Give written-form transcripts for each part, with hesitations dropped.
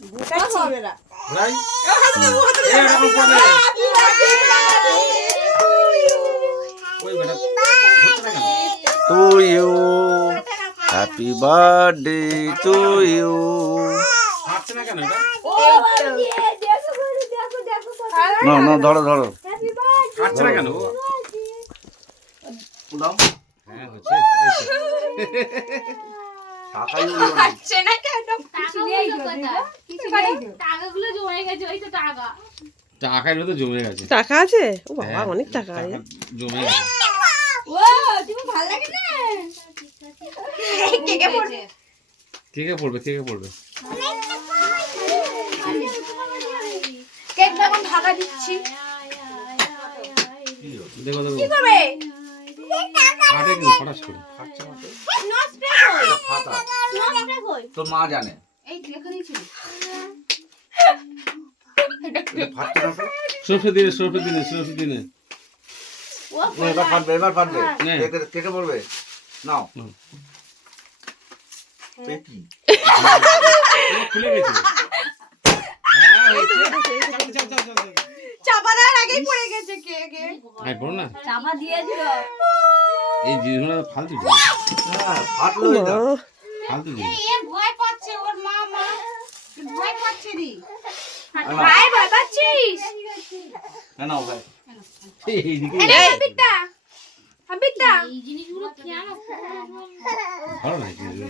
হবে না রাই ওই বেটা to you happy birthday to you. হাঁটছে না কেন এটা না না ধরো ধরো হাঁটছে না কেন দাও। হ্যাঁ হচ্ছে টাকাই খাচ্ছে না কেন টাকাগুলো জমে গেছে ওই তো টাকা টাকাগুলো তো জমে গেছে টাকা আছে? ও বাবা হ্যাঁ, অনেক টাকা আছে। জমে গেছে ও তুমি ভালো লাগে না কেকে পড়বে কে পড়বে কে পড়বে কেক এখন ঢাকা দিচ্ছি দেখো দেখো কি করবে হাঁটে কিন্তু ফটাস করে নো স্প্রে কই ফাটা নো স্প্রে কই তোর মা জানে এই তুই এখানেই ছিল ফাটছে না তো? সরষে দিনে ও এবার ফাটবে নে। কেকে পড়বে নাও হুম। পেটি খুলে গেছে হ্যাঁ হয়েছে চল চল চল চল চাপানোর আগেই পড়ে গেছে কেকে আই পড়ো না চাপা দিয়ে দিল এই জিনিসগুলো ফালতু জিনিস হ্যাঁ ফাটলো এটা ফালতু জিনিস এ ভয় পাচ্ছে ওর মা ভয় পাচ্ছে রে না ভাই ভয় পাচ্ছিস নাও ভাই এইদিকে হাবিতা হাবিতা এই জিনিসগুলো কেন ভালো না এই জিনিসগুলো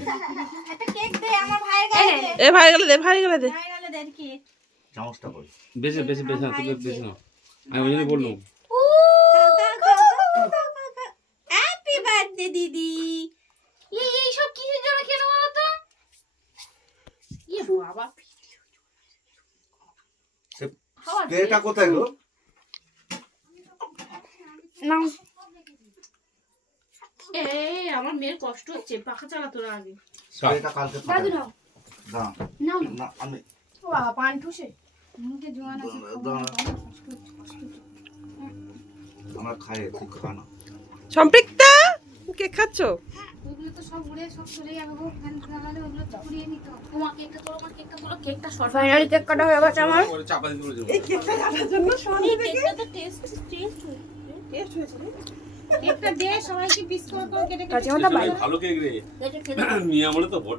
একটা কেক দে আমার ভাইয়ের গায়ে দে এ ভাই গেলে দে ভাই গেলে দে। ভাই গালে দে কি চামচটা কই বেশি না তোকে বেশি না আমি ওই জন্য বললাম হ্যাপি বার্থডে দিদি এই সব কিসের জন্য কেন বলো তো ইয়ে বাবা স্প্রেটা কোথায় গো নাও এই আমার মেয়ের কষ্ট হচ্ছে পাখা চালাতো না আগে স্প্রেটা কালকে ফাটাবে নাও দাও নাও না আমি ও বাবা পান ঠুসে মুখে জোয়ান আছে দাও আমরা খাই তুই খা না সম্পৃক্তা কেক খাচ্ছ? ওগুলো তো সব উড়ে সব চলে যাবে গো ফ্যান চালালে ওগুলো তো উড়িয়ে নিতে হবে তোমার কেকটা তোলো আমার কেকটা তোলো কেকটা শর্ট ফাইনালি কেক কাটা হয়ে গেছে আমার ওরে চাপা দিতে বলেছিল কেকটা কাটার জন্য এই কেকটা তো টেস্ট টেস্ট হয়েছে রে। কেকটা দে সবাইকে পিস করে কেটে ভালো কেক রে মিয়া বলে তো বড়